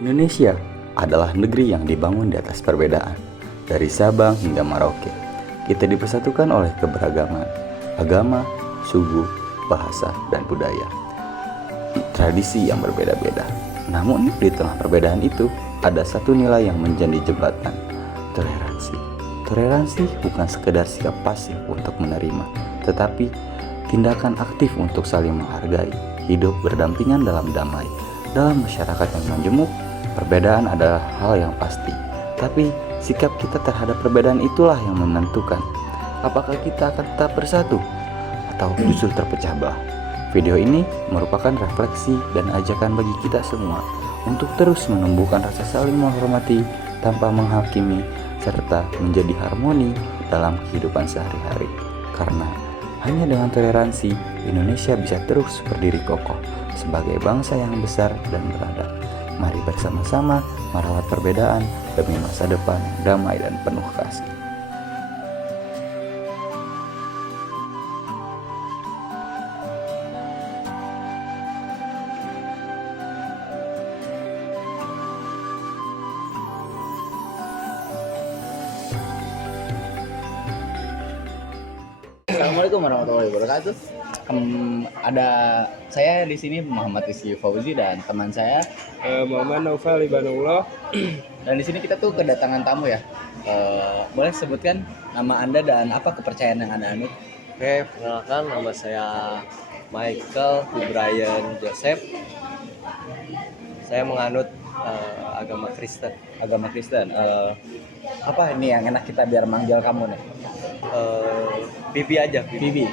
Indonesia adalah negeri yang dibangun di atas perbedaan, dari Sabang hingga Merauke. Kita dipersatukan oleh keberagaman, agama, suku, bahasa, dan budaya. Tradisi yang berbeda-beda. Namun di tengah perbedaan itu, ada satu nilai yang menjadi jembatan, toleransi. Toleransi bukan sekedar sikap pasif untuk menerima, tetapi tindakan aktif untuk saling menghargai, hidup berdampingan dalam damai. Dalam masyarakat yang majemuk, perbedaan adalah hal yang pasti, tapi sikap kita terhadap perbedaan itulah yang menentukan apakah kita akan tetap bersatu atau justru terpecah belah. Video ini merupakan refleksi dan ajakan bagi kita semua untuk terus menumbuhkan rasa saling menghormati tanpa menghakimi, serta menjadi harmoni dalam kehidupan sehari-hari. Karena hanya dengan toleransi, Indonesia bisa terus berdiri kokoh sebagai bangsa yang besar dan beradab. Mari bersama-sama merawat perbedaan demi masa depan yang damai dan penuh kasih. Assalamualaikum warahmatullahi wabarakatuh. Ada saya di sini Muhammad Rizky Fauzi dan teman saya Muhammad Naufal Ibanullah. dan di sini kita tuh kedatangan tamu ya. Boleh sebutkan nama Anda dan apa kepercayaan yang Anda anut? Oke, perkenalkan nama saya Michael Brian Joseph. Saya menganut agama Kristen. Agama Kristen. Apa ini yang enak kita biar manggil kamu nih? Bibi aja, Vivi.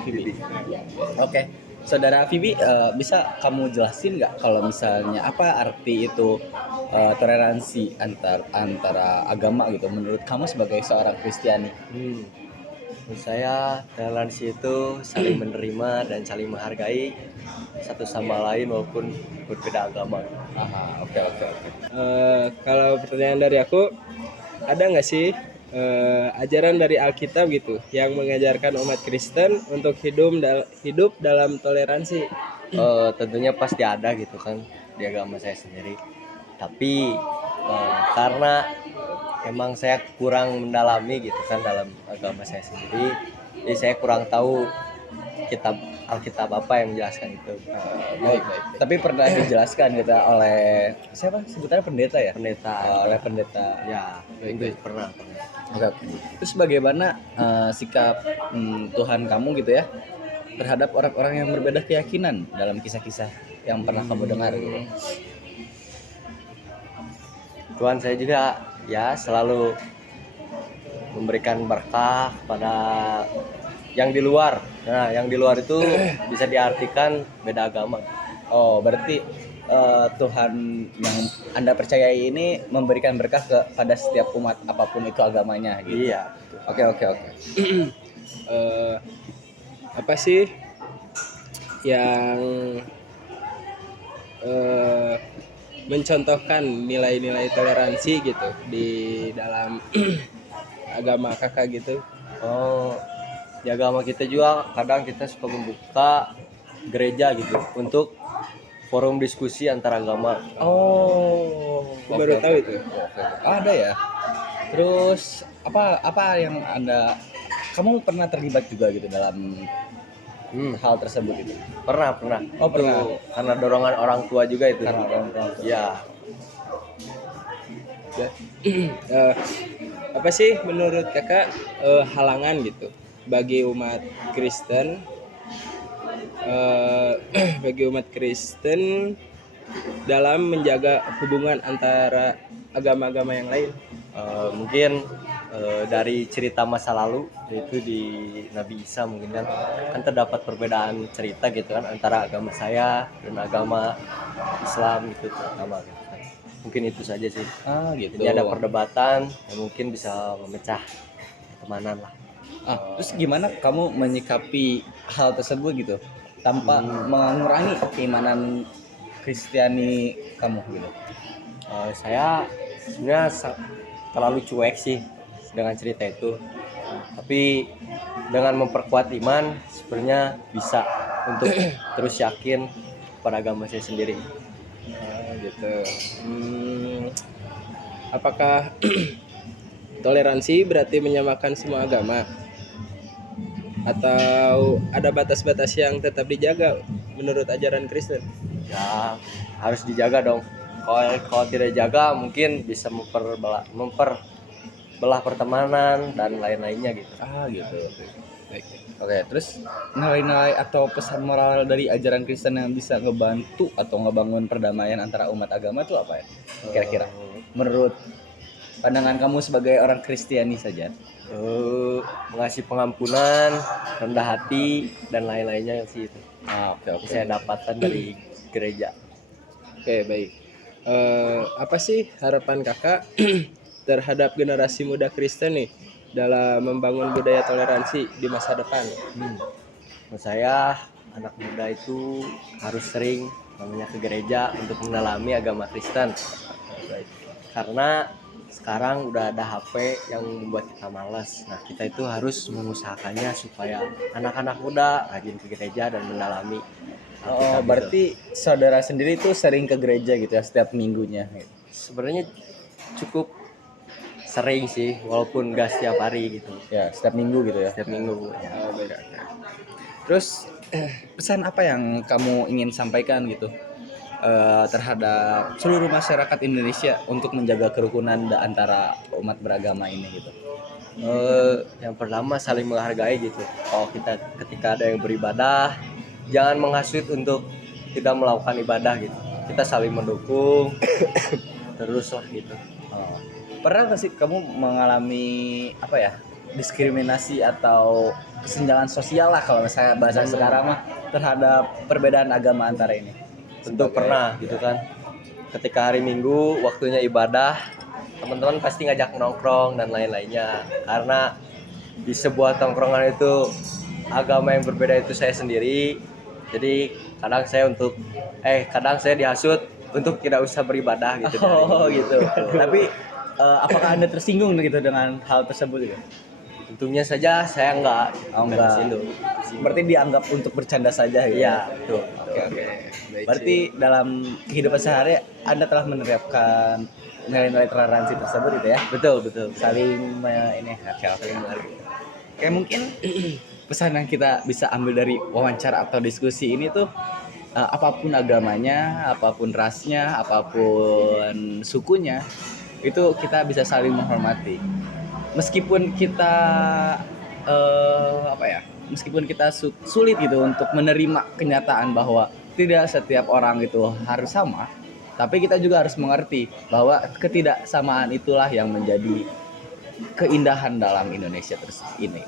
Oke. Saudara Vivi, bisa kamu jelasin nggak kalau misalnya apa arti itu toleransi antara agama gitu menurut kamu sebagai seorang Kristiani? Menurut saya toleransi itu saling menerima dan saling menghargai satu sama lain walaupun berbeda agama. Oke. Kalau pertanyaan dari aku, ada nggak sih ajaran dari Alkitab gitu yang mengajarkan umat Kristen untuk hidup dalam toleransi? Tentunya pasti ada gitu kan di agama saya sendiri. Tapi karena emang saya kurang mendalami gitu kan dalam agama saya sendiri, jadi saya kurang tahu Alkitab apa yang menjelaskan itu. Baik. Tapi pernah dijelaskan gitu oleh siapa? Sebutannya pendeta ya? Pendeta. Oleh pendeta. Ya, itu pernah. Oke. Terus bagaimana sikap Tuhan kamu gitu ya terhadap orang-orang yang berbeda keyakinan dalam kisah-kisah yang pernah kamu dengar gitu? Tuhan saya juga ya selalu memberikan berkah pada yang di luar. Nah, yang di luar itu bisa diartikan beda agama. Oh, berarti Tuhan yang Anda percayai ini memberikan berkah kepada setiap umat apapun itu agamanya gitu. Iya. Oke. Apa sih yang mencontohkan nilai-nilai toleransi gitu di dalam agama kakak gitu? Oh, di agama kita juga kadang kita suka membuka gereja gitu untuk forum diskusi antar agama. Oh, aku baru tahu itu. Oke. Ada ya. Terus apa yang kamu pernah terlibat juga gitu dalam hal tersebut gitu? Pernah. Oh, pernah. Itu karena dorongan orang tua juga itu. Karena orang tua. Ya. Apa sih menurut kakak halangan gitu bagi umat Kristen dalam menjaga hubungan antara agama-agama yang lain? Mungkin dari cerita masa lalu yaitu di Nabi Isa mungkin kan terdapat perbedaan cerita gitu kan antara agama saya dan agama Islam gitu terutama gitu kan. Mungkin itu saja sih. Gitu. Jadi ada perdebatan yang mungkin bisa memecah pertemanan lah. Terus gimana kamu menyikapi hal tersebut gitu tanpa mengurangi keimanan Kristiani kamu gitu? Saya sebenarnya terlalu cuek sih dengan cerita itu, tapi dengan memperkuat iman sebenarnya bisa untuk terus yakin pada agama saya sendiri. gitu. Apakah toleransi berarti menyamakan semua agama? Atau ada batas-batas yang tetap dijaga menurut ajaran Kristen? Ya harus dijaga dong. Kalau tidak jaga mungkin bisa memperbelah pertemanan dan lain-lainnya gitu. Gitu. Oke, terus nilai-nilai atau pesan moral dari ajaran Kristen yang bisa ngebantu atau ngebangun perdamaian antara umat agama itu apa ya? Kira-kira menurut pandangan kamu sebagai orang Kristiani saja. Mengasih pengampunan, rendah hati dan lain-lainnya sih itu. Oke. Yang saya dapatkan dari gereja. Oke, baik. Apa sih harapan kakak terhadap generasi muda Kristen nih dalam membangun budaya toleransi di masa depan? Menurut saya anak muda itu harus sering namanya ke gereja untuk mendalami agama Kristen. Karena sekarang udah ada HP yang membuat kita malas. Nah, kita itu harus mengusahakannya supaya anak-anak muda rajin ke gereja dan mendalami. Oh, berarti saudara sendiri tuh sering ke gereja gitu ya setiap minggunya gitu. Sebenarnya cukup sering sih, walaupun gak setiap hari gitu. Ya, setiap minggu gitu ya. Setiap minggu ya. Terus pesan apa yang kamu ingin sampaikan gitu terhadap seluruh masyarakat Indonesia untuk menjaga kerukunan antara umat beragama ini gitu? Yang pertama saling menghargai gitu. Kalau kita ketika ada yang beribadah, jangan menghasut untuk tidak melakukan ibadah gitu. Kita saling mendukung terus lah gitu. Pernah nggak sih kamu mengalami apa ya, diskriminasi atau kesenjangan sosial lah kalau misalnya bahasa sekarang mah terhadap perbedaan agama antara ini? Tentu pernah gitu kan. Ketika hari Minggu waktunya ibadah, teman-teman pasti ngajak nongkrong dan lain-lainnya. Karena di sebuah tongkrongan itu agama yang berbeda itu saya sendiri. Jadi kadang saya dihasut untuk tidak usah beribadah gitu. Oh gitu. Tapi apakah Anda tersinggung gitu dengan hal tersebut gitu? Tentunya saja saya enggak. Enggak. Berarti dianggap untuk bercanda saja gitu. Iya, betul. Oke. Berarti dalam kehidupan sehari Anda telah menerapkan nilai-nilai toleransi tersebut gitu ya? Betul. Saling saling menghargai. Kayak mungkin pesan yang kita bisa ambil dari wawancara atau diskusi ini tuh apapun agamanya, apapun rasnya, apapun sukunya, itu kita bisa saling menghormati. Meskipun kita meskipun kita sulit gitu untuk menerima kenyataan bahwa tidak setiap orang itu harus sama, tapi kita juga harus mengerti bahwa ketidaksamaan itulah yang menjadi keindahan dalam Indonesia ini.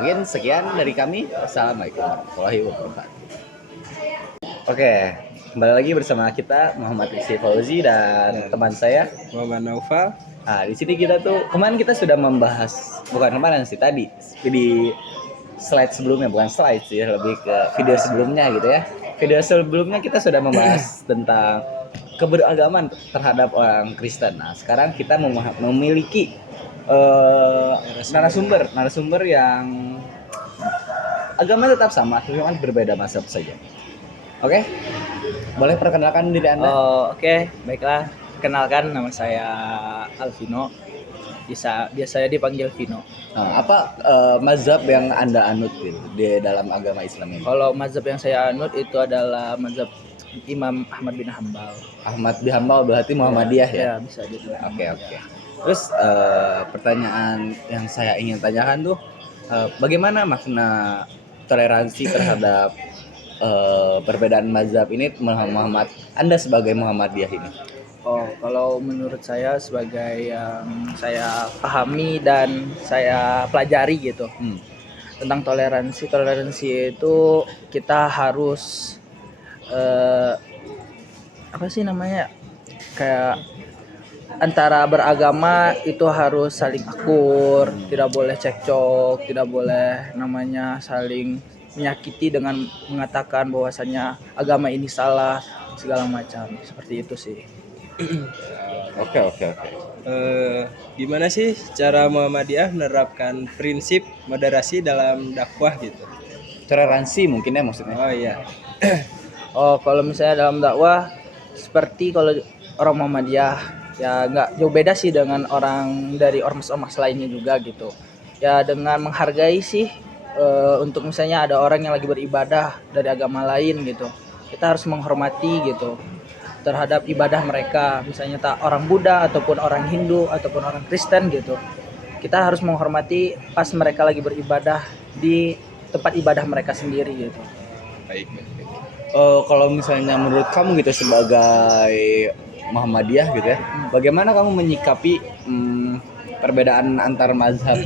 Mungkin sekian dari kami. Assalamualaikum warahmatullahi wabarakatuh. Oke, kembali lagi bersama kita Muhammad Rizky Fauzi dan teman saya Muhammad Naufal. Nah, di sini kita tuh kemarin kita sudah membahas, bukan kemarin sih, tadi di slide sebelumnya, bukan slide sih, lebih ke video sebelumnya gitu ya. Video sebelumnya kita sudah membahas tentang keberagaman terhadap orang Kristen. Nah, sekarang kita memiliki narasumber yang agama tetap sama, cuma berbeda mazhab saja. Oke? Boleh perkenalkan diri Anda? Oke, baiklah. Kenalkan, nama saya Alvino. Biasa dipanggil Vino. Nah, apa mazhab yang Anda anut gitu di dalam agama Islam ini? Kalau mazhab yang saya anut itu adalah mazhab Imam Ahmad bin Hambal. Ahmad bin Hambal berarti Muhammadiyah ya? Ya, bisa dibilang. Oke. Terus pertanyaan yang saya ingin tanyakan tuh bagaimana makna toleransi terhadap perbedaan mazhab ini Muhammad Anda sebagai Muhammadiyah ini? Kalau menurut saya sebagai yang saya pahami dan saya pelajari gitu tentang toleransi itu kita harus kayak antara beragama itu harus saling akur, tidak boleh cekcok, tidak boleh namanya saling menyakiti dengan mengatakan bahwasanya agama ini salah segala macam, seperti itu sih. Oke. Gimana sih cara Muhammadiyah menerapkan prinsip moderasi dalam dakwah gitu? Toleransi mungkin ya maksudnya. Oh iya. Kalau misalnya dalam dakwah seperti kalau orang Muhammadiyah ya nggak jauh beda sih dengan orang dari ormas-ormas lainnya juga gitu. Ya dengan menghargai sih untuk misalnya ada orang yang lagi beribadah dari agama lain gitu. Kita harus menghormati gitu terhadap ibadah mereka. Misalnya orang Buddha ataupun orang Hindu ataupun orang Kristen gitu. Kita harus menghormati pas mereka lagi beribadah di tempat ibadah mereka sendiri gitu. Baik. Kalau misalnya menurut kamu gitu sebagai Muhammadiyah gitu ya, bagaimana kamu menyikapi perbedaan antar mazhab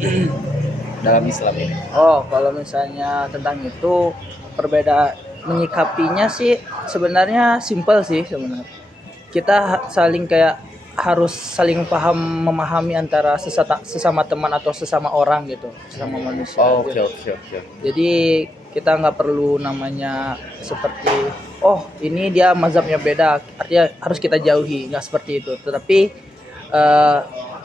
dalam Islam ini? Oh, kalau misalnya tentang itu perbedaan menyikapinya sih sebenarnya simpel sih sebenarnya. Kita saling kayak harus saling memahami antara sesama teman atau sesama orang gitu, sesama manusia. Oke. Jadi kita nggak perlu namanya seperti ini dia mazhabnya beda, artinya harus kita jauhi, nggak seperti itu. Tetapi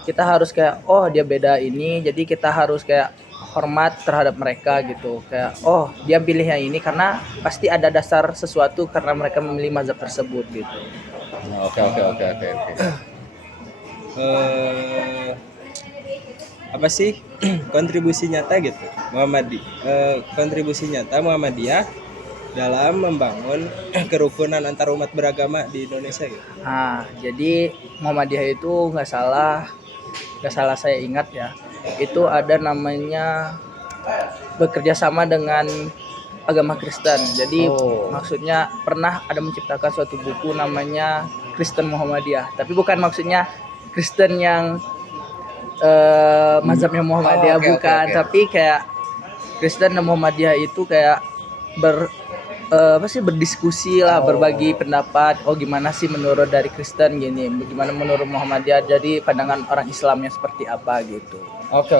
kita harus kayak dia beda ini, jadi kita harus kayak hormat terhadap mereka gitu. Kayak dia pilihnya ini karena pasti ada dasar sesuatu karena mereka memilih mazhab tersebut gitu. Oke. Apa sih kontribusi nyata gitu kontribusi nyata Muhammadiyah dalam membangun kerukunan antar umat beragama di Indonesia gitu. Nah, jadi Muhammadiyah itu nggak salah saya ingat ya, itu ada namanya bekerja sama dengan agama Kristen. Jadi maksudnya pernah ada menciptakan suatu buku namanya Kristen Muhammadiyah, tapi bukan maksudnya Kristen yang mazhabnya Muhammadiyah, bukan. Tapi kayak Kristen dan Muhammadiyah itu kayak berdiskusi lah, berbagi pendapat. Gimana sih menurut dari Kristen gini, gimana menurut Muhammadiyah, jadi pandangan orang Islamnya seperti apa gitu. Oke.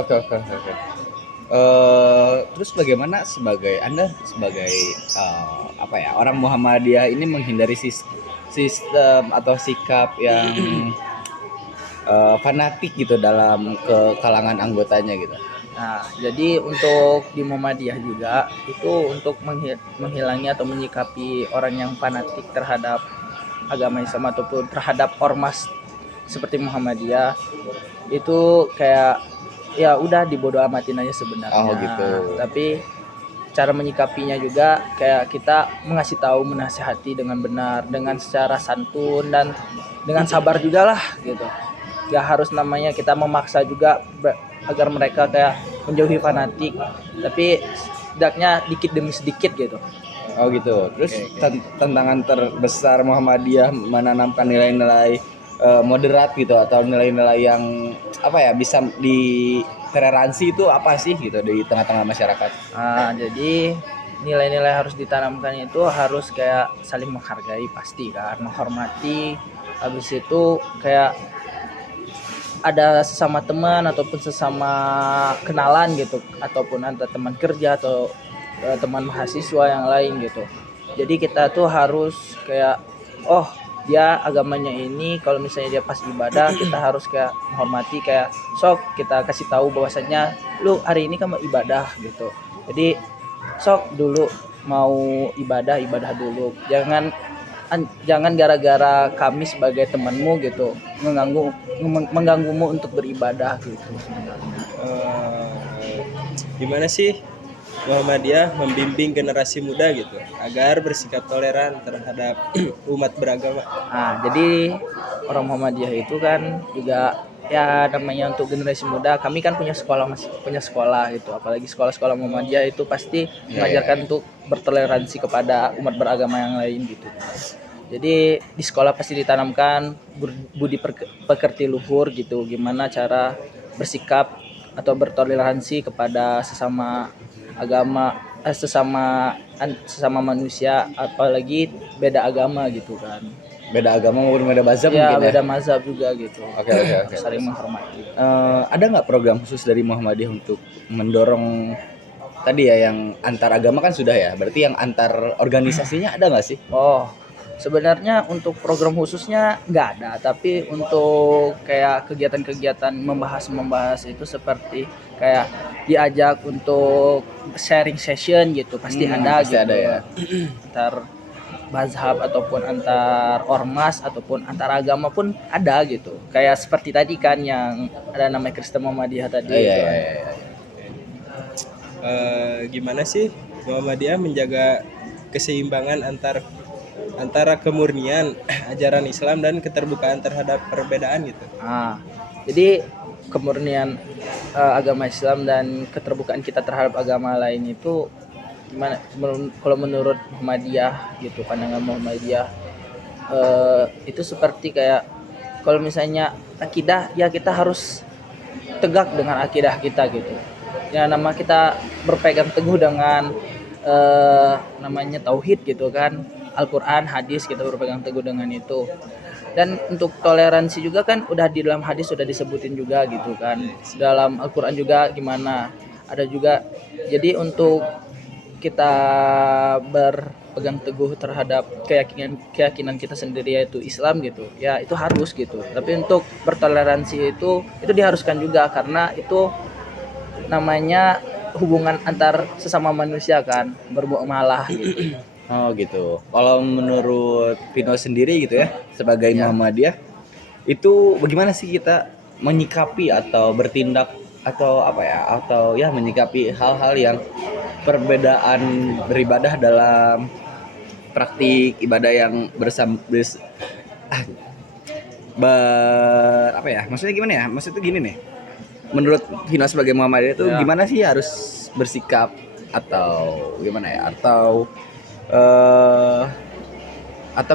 Terus bagaimana Anda sebagai orang Muhammadiyah ini menghindari sistem atau sikap yang fanatik gitu dalam ke kalangan anggotanya gitu? Nah, jadi untuk di Muhammadiyah juga itu untuk menghilangi atau menyikapi orang yang fanatik terhadap agama Islam ataupun terhadap ormas seperti Muhammadiyah, itu kayak ya udah dibodoh amatin aja sebenarnya. Gitu. Tapi cara menyikapinya juga kayak kita mengasih tahu, menasihati dengan benar, dengan secara santun dan dengan sabar juga lah gitu. Gak harus namanya kita memaksa juga agar mereka kayak menjauhi fanatik, tapi setidaknya dikit demi sedikit gitu. Gitu. Terus tantangan terbesar Muhammadiyah menanamkan nilai-nilai moderat gitu atau nilai-nilai yang bisa ditoleransi itu apa sih gitu di tengah-tengah masyarakat? Jadi nilai-nilai harus ditanamkan itu harus kayak saling menghargai pasti kan, menghormati. Habis itu kayak ada sesama teman ataupun sesama kenalan gitu, ataupun antar teman kerja atau teman mahasiswa yang lain gitu. Jadi kita tuh harus kayak dia agamanya ini, kalau misalnya dia pas ibadah kita harus kayak menghormati, kayak sok kita kasih tahu bahwasanya lu hari ini kamu ibadah gitu. Jadi sok dulu mau ibadah dulu, jangan gara-gara kami sebagai temanmu gitu mengganggumu untuk beribadah gitu. Gimana sih Muhammadiyah membimbing generasi muda gitu agar bersikap toleran terhadap umat beragama? Jadi orang Muhammadiyah itu kan juga ya namanya untuk generasi muda, kami kan punya sekolah itu, apalagi sekolah-sekolah Muhammadiyah itu pasti mengajarkan untuk bertoleransi kepada umat beragama yang lain gitu. Jadi di sekolah pasti ditanamkan budi pekerti luhur gitu, gimana cara bersikap atau bertoleransi kepada sesama agama, sesama manusia, apalagi beda agama gitu kan. Beda agama maupun beda mazhab ya, mungkin ya? Beda mazhab juga gitu. Oke. Saling menghormati. Ada nggak program khusus dari Muhammadiyah untuk mendorong tadi ya yang antar agama kan sudah ya, berarti yang antar organisasinya ada nggak sih? Sebenarnya untuk program khususnya nggak ada, tapi untuk kayak kegiatan-kegiatan membahas itu seperti kayak diajak untuk sharing session gitu pasti ada pasti gitu. ada ya. Ntar mazhab ataupun antar ormas ataupun antar agama pun ada gitu. Kayak seperti tadi kan yang ada namanya Kristen Muhammadiyah tadi Iya, gitu. iya, iya. Gimana sih Muhammadiyah menjaga keseimbangan antara kemurnian ajaran Islam dan keterbukaan terhadap perbedaan gitu. Jadi kemurnian agama Islam dan keterbukaan kita terhadap agama lain itu gimana? Kalau menurut Muhammadiyah gitu, pandangan Muhammadiyah itu seperti kayak kalau misalnya akidah ya kita harus tegak dengan akidah kita gitu. Ya nama kita berpegang teguh dengan namanya tauhid gitu kan, Al-Qur'an, hadis, kita berpegang teguh dengan itu. Dan untuk toleransi juga kan udah di dalam hadis sudah disebutin juga gitu kan. Dalam Al-Qur'an juga gimana? Ada juga. Jadi untuk kita berpegang teguh terhadap keyakinan kita sendiri yaitu Islam gitu. Ya itu harus gitu. Tapi untuk bertoleransi itu diharuskan juga karena itu namanya hubungan antar sesama manusia kan, bermuamalah gitu. Oh gitu. Kalau menurut Vino sendiri gitu ya, sebagai Muhammadiyah, itu bagaimana sih kita menyikapi atau bertindak atau apa ya, atau ya menyikapi hal-hal yang perbedaan beribadah dalam praktik ibadah yang apa ya? Maksudnya gimana ya? Maksudnya gini nih. Menurut Vino sebagai Muhammadiyah itu gimana sih harus bersikap atau gimana ya? Atau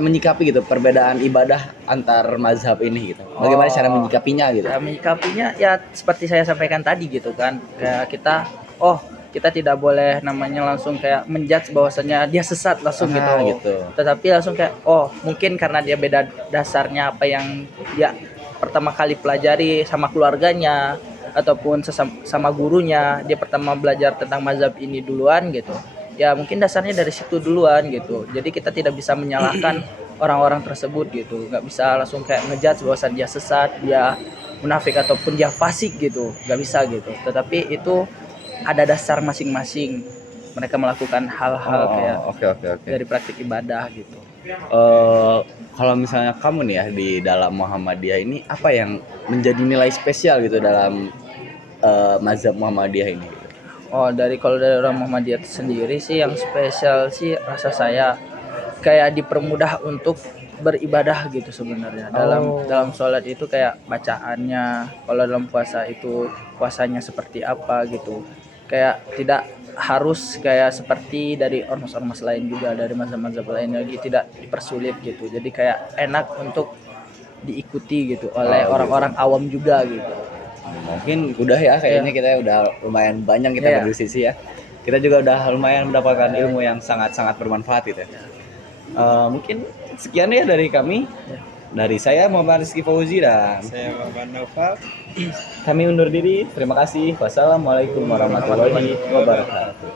menyikapi gitu perbedaan ibadah antar mazhab ini gitu. Bagaimana cara menyikapinya gitu? Ya, menyikapinya ya seperti saya sampaikan tadi gitu kan. Kayak kita tidak boleh namanya langsung kayak menjudge bahwasannya dia sesat langsung gitu. Tetapi langsung kayak mungkin karena dia beda dasarnya apa yang dia pertama kali pelajari sama keluarganya ataupun sama gurunya, dia pertama belajar tentang mazhab ini duluan gitu. Ya mungkin dasarnya dari situ duluan gitu. Jadi kita tidak bisa menyalahkan orang-orang tersebut gitu. Nggak bisa langsung kayak ngejudge bahwa dia sesat, dia munafik ataupun dia fasik gitu. Nggak bisa gitu. Tetapi itu ada dasar masing-masing. Mereka melakukan hal-hal kayak Oke. dari praktik ibadah gitu. Kalau misalnya kamu nih ya di dalam Muhammadiyah ini apa yang menjadi nilai spesial gitu dalam mazhab Muhammadiyah ini? Kalau dari orang Muhammadiyah sendiri sih yang spesial sih rasa saya kayak dipermudah untuk beribadah gitu sebenarnya. Dalam sholat itu kayak bacaannya, kalau dalam puasa itu puasanya seperti apa gitu. Kayak tidak harus kayak seperti dari ormas-ormas lain juga, dari mazhab-mazhab lain lagi tidak dipersulit gitu. Jadi kayak enak untuk diikuti gitu oleh orang-orang awam juga gitu. Mungkin udah ya kayaknya kita udah lumayan banyak kita berdiskusi ya. Kita juga udah lumayan mendapatkan ilmu yang sangat-sangat bermanfaat gitu ya. Mungkin sekian ya dari kami. Dari saya Muhammad Rizky Fauzi dan Saya Muhammad Noval. kami undur diri. Terima kasih. Wassalamualaikum warahmatullahi wabarakatuh.